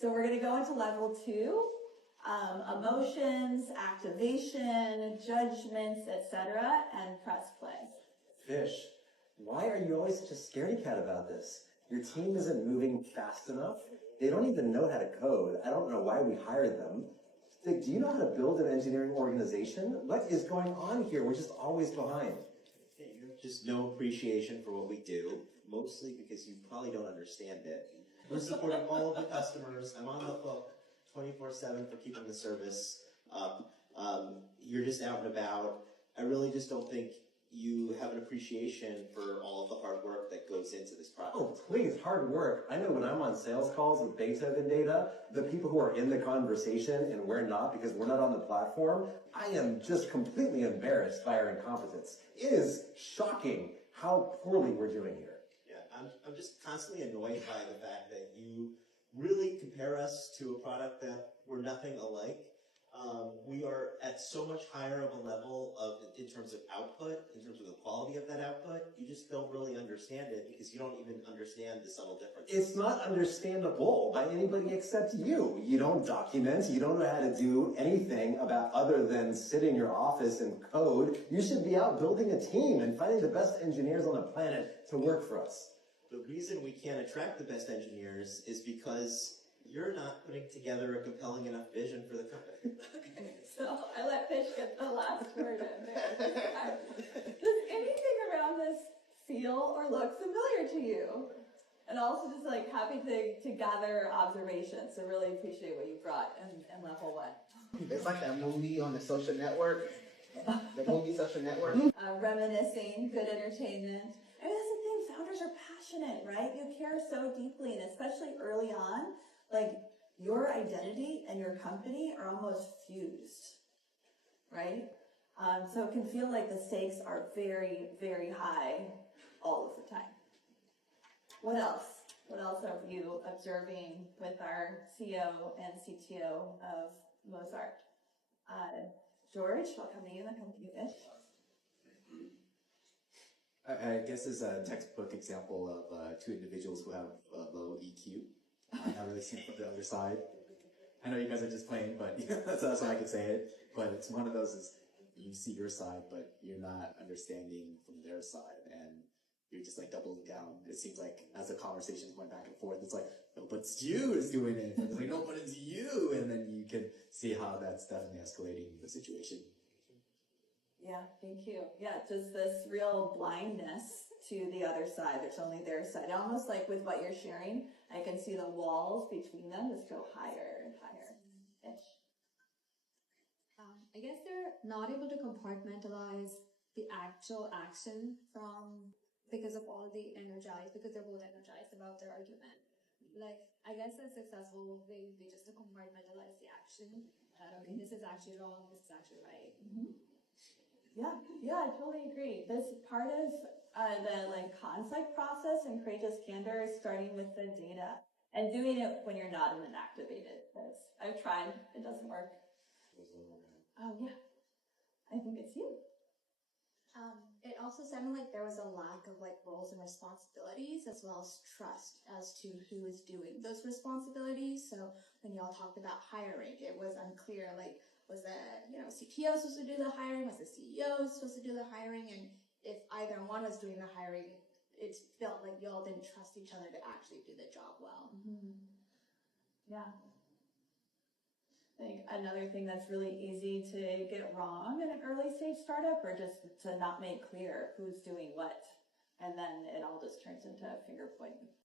So we're going to go into level 2, emotions, activation, judgments, etc., and press play. Fish, why are you always such a scaredy cat about this? Your team isn't moving fast enough. They don't even know how to code. I don't know why we hired them. Like, do you know how to build an engineering organization? What is going on here? We're just always behind. You have just no appreciation for what we do, mostly because you probably don't understand it. We're supporting all of the customers. I'm on the hook 24/7 for keeping the service up. You're just out and about. I really just don't think you have an appreciation for all of the hard work that goes into this project. Oh, please, hard work. I know when I'm on sales calls with Beethoven data, the people who are in the conversation and we're not because we're not on the platform, I am just completely embarrassed by our incompetence. It is shocking how poorly we're doing here. Yeah, I'm just constantly annoyed by the fact that you really compare us to a product that we're nothing alike. We are at so much higher of a level in terms of output, in terms of the quality of that output. You just don't really understand it because you don't even understand the subtle differences. It's not understandable by anybody except you. You don't document. You don't know how to do anything about other than sit in your office and code. You should be out building a team and finding the best engineers on the planet to work for us. The reason we can't attract the best engineers is because you're not putting together a compelling enough vision for the company. So I let Fish get the last word in there. Does anything around this feel or look familiar to you? And also just like happy to gather observations. So really appreciate what you brought in level 1. It's like that movie on the Social Network. The movie Social Network. Reminiscing, good entertainment. And that's the thing, founders are passionate, right? You care so deeply, and especially early on, like your identity and your company are almost fused, right? So it can feel like the stakes are very, very high all of the time. What else? What else are you observing with our CEO and CTO of Mozart? George, I'll come to you, then come to you, Ish. I guess it's a textbook example of two individuals who have low EQ. Not really seen from the other side. I know you guys are just playing, but that's how I can say it. But it's one of those is you see your side, but you're not understanding from their side, and you're just like doubling down. It seems like as the conversations went back and forth, it's like, no, but it's you is doing it. And it's like, no, but it's you. And then you can see how that's definitely escalating the situation. Yeah, thank you. Yeah, just this real blindness to the other side. There's only their side. Almost like with what you're sharing, I can see the walls between them just go higher and higher. Ish. I guess they're not able to compartmentalize the actual action because they're both energized about their argument. Like, I guess they're successful, they just compartmentalize the action. That, okay, this is actually wrong, this is actually right. Mm-hmm. Yeah, I totally agree. This part of the conflict process in Courageous Candor is starting with the data and doing it when you're not in an activated. Because I've tried, it doesn't work. Oh yeah, I think it's you. It also sounded like there was a lack of roles and responsibilities as well as trust as to who is doing those responsibilities. So when y'all talked about hiring, it was unclear, was the CTO supposed to do the hiring? Was the CEO supposed to do the hiring? And if either one was doing the hiring, it felt like y'all didn't trust each other to actually do the job well. Mm-hmm. Yeah. I think another thing that's really easy to get wrong in an early stage startup or just to not make clear who's doing what. And then it all just turns into finger pointing.